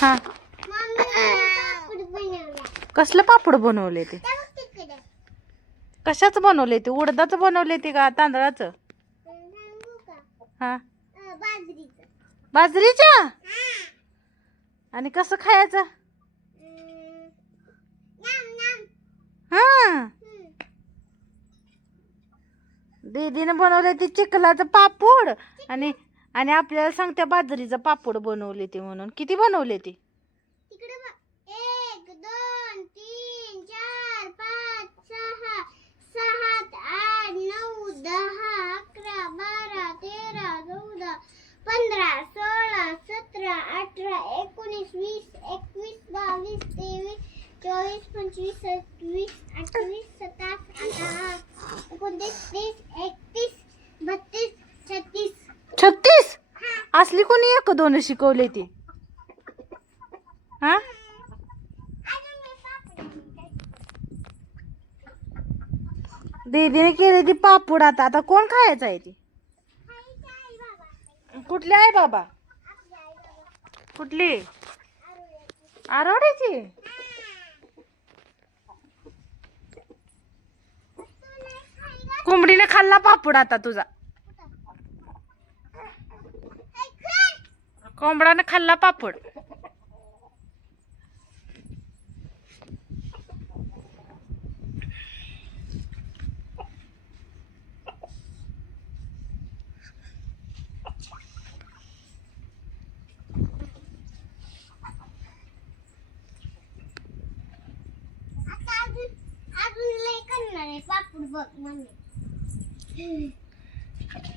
हा, कसलं पापड बनवले ते? कशाच बनवले ते? उडदाचं बनवले ते का तांदळाचं? हा, बाजरीच्या. आणि कसं खायचं? हा, दीदीने बनवले ते चिखलाचं पापड. आणि आणि आपल्याला सांगत्या बाजरीचं पापड बनवले ते म्हणून. किती बनवले ते? 1 2 3 4 5 6 7 8 9 10 11 12 13 14 15 16 17 18 19 20 21 22 23 24 25 26 28 27 28 29 30 31 32 33 36. असली कोणी 1 2 शिकवले ती? हा, दीदीने केली ती पापड. आता आता कोण खायचं आहे ती? कुठली आहे बाबा? कुठली? आरोडीची. कोंबडीने खाल्ला पापड आता तुझा. कोंबडाने खाल्ला पापड.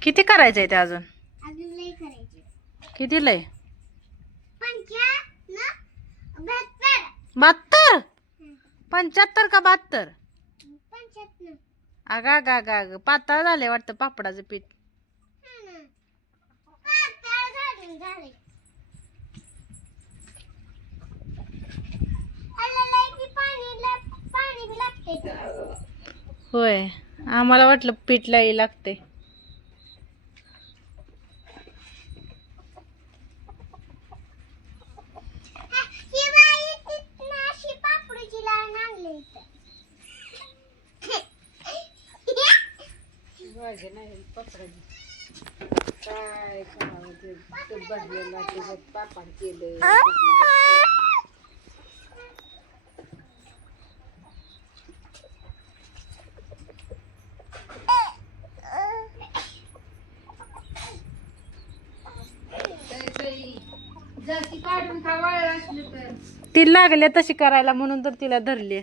किती करायचंय ते अजून? किती लय? 72. 75 का 72? अगा गा गा ग, पातळ झाले वाटतं पापडाचं पीठ. होय, आम्हाला वाटलं पीठ लई लागते. काय भरलेला त्याच्यात पापड केले. जास्ती काढून खावाळ असली तर ती लागले तशी करायला म्हणून तर तिला धरली.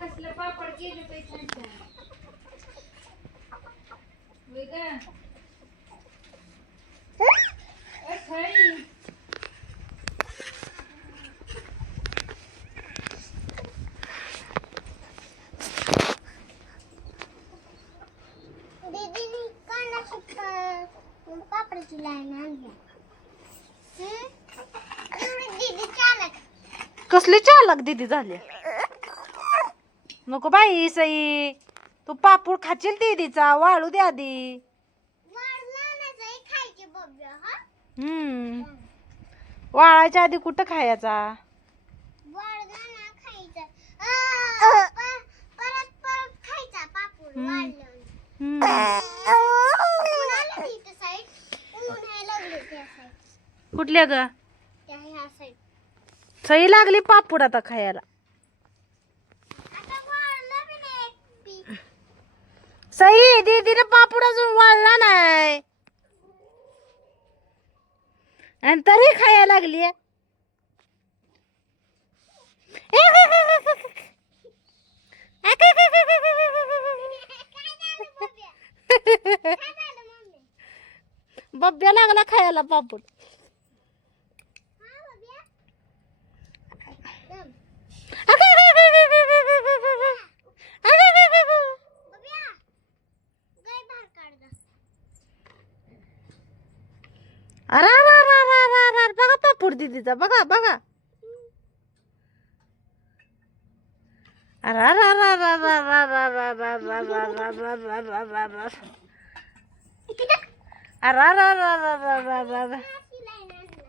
कसलं पापड केलं पैशांचं पापडाची लाईन आणली. कसली चालक दीदी झाली. नको बाई सई, तू पापूड खाशील दीदीचा. वाळू दे आधी. वाळायच्या आधी कुठं खायचा? कुठल्या ग? सई लागली पापूड आता खायला. सई, दीदीने पापूड अजून वाळला नाही आणि तरी खायला लागली. बब्ब्या लागला खायला पापूड. बघा पापूड दीदीचा. बघा बघा. अरा रा रा रा रा रा रा रा.